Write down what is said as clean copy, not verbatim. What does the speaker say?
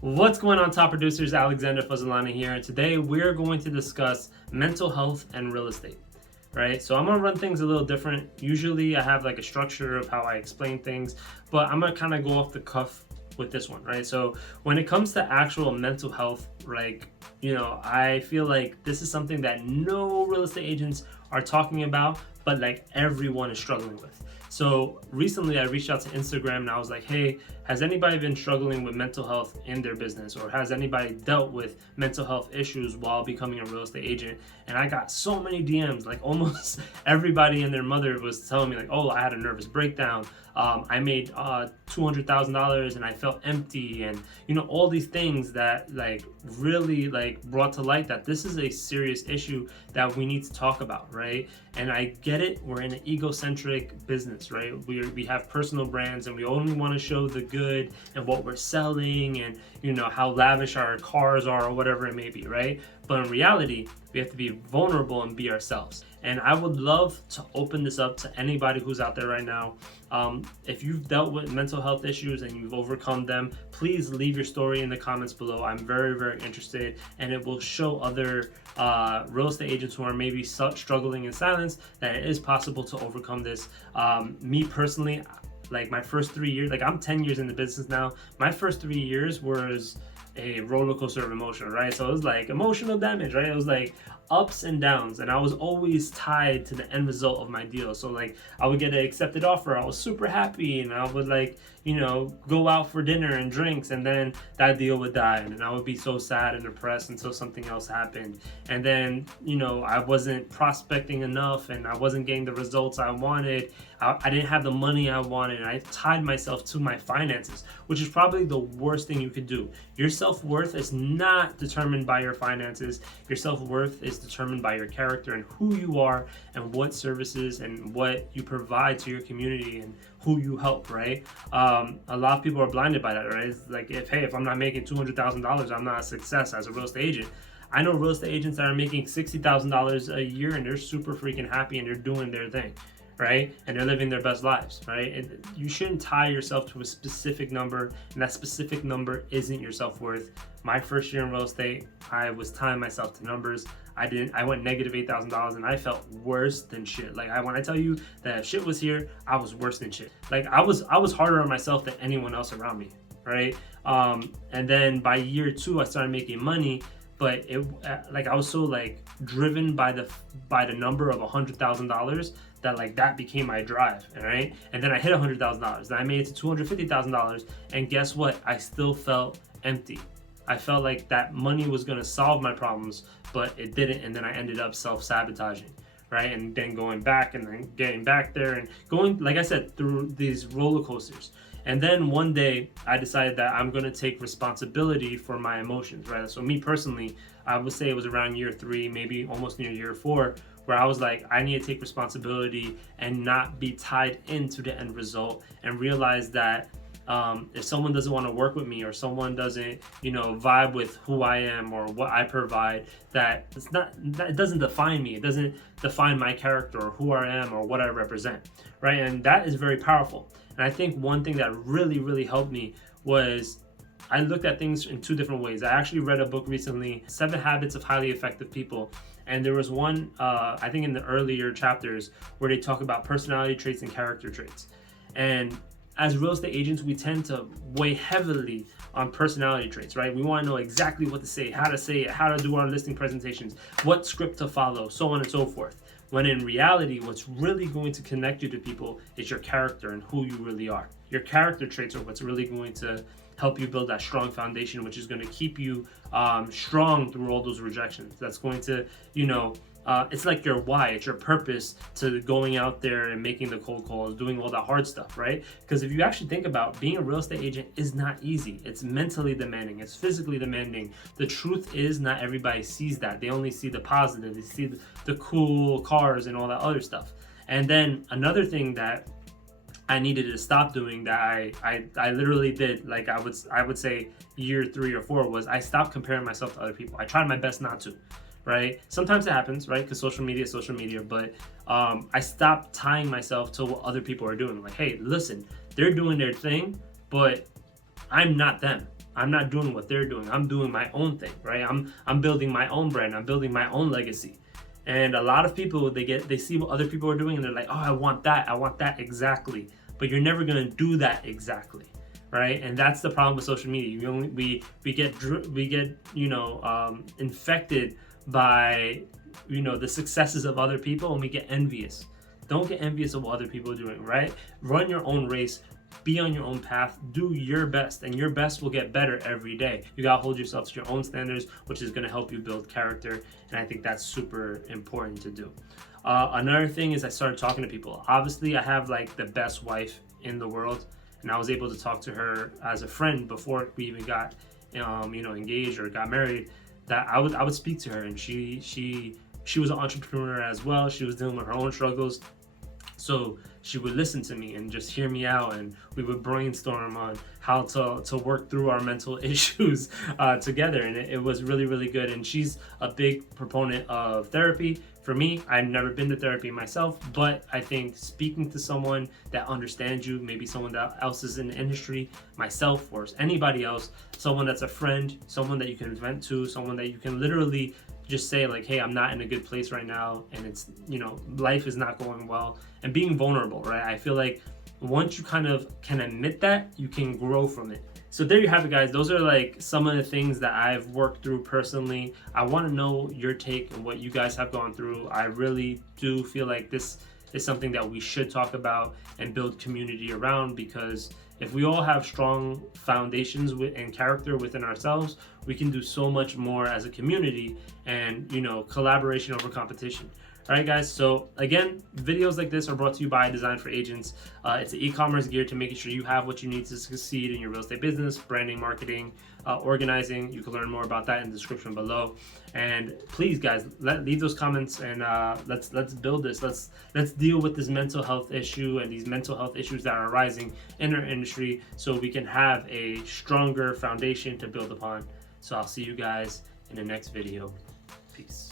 What's going on, top producers? Alexander Fazalani here, and today we're going to discuss mental health and real estate. Right, so I'm gonna run things a little different. Usually, I have like a structure of how I explain things, but I'm gonna kind of go off the cuff with this one, right? So when it comes to actual mental health, I feel like this is something that no real estate agents are talking about, but like everyone is struggling with. So recently I reached out to Instagram and I was like, hey, has anybody been struggling with mental health in their business, or has anybody dealt with mental health issues while becoming a real estate agent? And I got so many DMs, like almost everybody and their mother was telling me like, oh, I had a nervous breakdown. I made $200,000 and I felt empty, and all these things that like really like brought to light that this is a serious issue that we need to talk about, right? And I get it, we're in an egocentric business, right? We have personal brands and we only want to show the good and what we're selling and how lavish our cars are or whatever it may be, right? But in reality, we have to be vulnerable and be ourselves. And I would love to open this up to anybody who's out there right now. If you've dealt with mental health issues and you've overcome them, please leave your story in the comments below. I'm very, very interested, and it will show other real estate agents who are maybe struggling in silence that it is possible to overcome this. Me personally, like my first 3 years, like I'm 10 years in the business now. My first 3 years was a roller coaster of emotion, right? So it was like emotional damage, right? It was like ups and downs, and I was always tied to the end result of my deal. So like I would get an accepted offer, I was super happy, and I would go out for dinner and drinks, and then that deal would die, and I would be so sad and depressed until something else happened. And then I wasn't prospecting enough and I wasn't getting the results I wanted. I didn't have the money I wanted, and I tied myself to my finances, which is probably the worst thing you could do. Your self-worth is not determined by your finances. Your self-worth is determined by your character and who you are and what services and what you provide to your community and who you help, right? A lot of people are blinded by that, right? It's like, if I'm not making $200,000, I'm not a success as a real estate agent. I know real estate agents that are making $60,000 a year and they're super freaking happy and they're doing their thing, right? And they're living their best lives, right? And you shouldn't tie yourself to a specific number, and that specific number isn't your self-worth. My first year in real estate, I was tying myself to numbers. I went negative $8,000 and I felt worse than shit. Like when I tell you that if shit was here, I was worse than shit. Like I was harder on myself than anyone else around me, right? And then by year 2, I started making money, but I was so like driven by the number of $100,000 that that became my drive, right? And then I hit $100,000, then I made it to $250,000, and guess what? I still felt empty. I felt like that money was gonna solve my problems, but it didn't, and then I ended up self-sabotaging, right? And then going back and then getting back there and going, like I said, through these roller coasters. And then one day I decided that I'm gonna take responsibility for my emotions, right? So me personally, I would say it was around year 3, maybe almost near year 4, where I was like, I need to take responsibility and not be tied into the end result, and realize that if someone doesn't want to work with me, or someone doesn't, vibe with who I am or what I provide, that it doesn't define me. It doesn't define my character or who I am or what I represent, right? And that is very powerful. And I think one thing that really, really helped me was I looked at things in 2 different ways. I actually read a book recently, 7 Habits of Highly Effective People. And there was one, I think in the earlier chapters, where they talk about personality traits and character traits. And as real estate agents, we tend to weigh heavily on personality traits, right? We want to know exactly what to say it, how to do our listing presentations, what script to follow, so on and so forth. When in reality, what's really going to connect you to people is your character and who you really are. Your character traits are what's really going to help you build that strong foundation, which is going to keep you strong through all those rejections. That's going to, it's like your why, it's your purpose to going out there and making the cold calls, doing all the hard stuff, right? Because if you actually think about being a real estate agent is not easy. It's mentally demanding, it's physically demanding. The truth is, not everybody sees that. They only see the positive, they see the cool cars and all that other stuff. And then another thing that I needed to stop doing, that I literally did, like I would say year 3 or 4, was I stopped comparing myself to other people. I tried my best not to, right? Sometimes it happens, right? Because social media is social media, but I stopped tying myself to what other people are doing. Like, hey, listen, they're doing their thing, but I'm not them. I'm not doing what they're doing. I'm doing my own thing, right? I'm building my own brand. I'm building my own legacy. And a lot of people, they see what other people are doing and they're like, oh, I want that exactly. But you're never gonna do that exactly, right? And that's the problem with social media. We get infected by the successes of other people, and we get envious. Don't get envious of what other people are doing, right? Run your own race. Be on your own path, do your best, and your best will get better every day. You gotta hold yourself to your own standards, which is gonna help you build character, and I think that's super important to do. Another thing is I started talking to people. Obviously, I have like the best wife in the world, and I was able to talk to her as a friend before we even got engaged or got married. That I would speak to her, and she was an entrepreneur as well. She was dealing with her own struggles. So she would listen to me and just hear me out, and we would brainstorm on how to work through our mental issues together, and it was really, really good. And she's a big proponent of therapy. For me, I've never been to therapy myself, but I think speaking to someone that understands you, maybe someone that else is in the industry, myself or anybody else, someone that's a friend, someone that you can vent to, someone that you can literally just say like, hey, I'm not in a good place right now, and it's, life is not going well, and being vulnerable, right? I feel like once you kind of can admit that, you can grow from it. So there you have it, guys. Those are like some of the things that I've worked through personally. I want to know your take and what you guys have gone through. I really do feel like this is something that we should talk about and build community around, because if we all have strong foundations and character within ourselves, we can do so much more as a community, and collaboration over competition. All right, guys. So again, videos like this are brought to you by Design for Agents. It's an e-commerce geared to making sure you have what you need to succeed in your real estate business, branding, marketing, organizing. You can learn more about that in the description below. And please, guys, leave those comments, and let's build this. Let's deal with this mental health issue and these mental health issues that are arising in our industry, so we can have a stronger foundation to build upon. So I'll see you guys in the next video. Peace.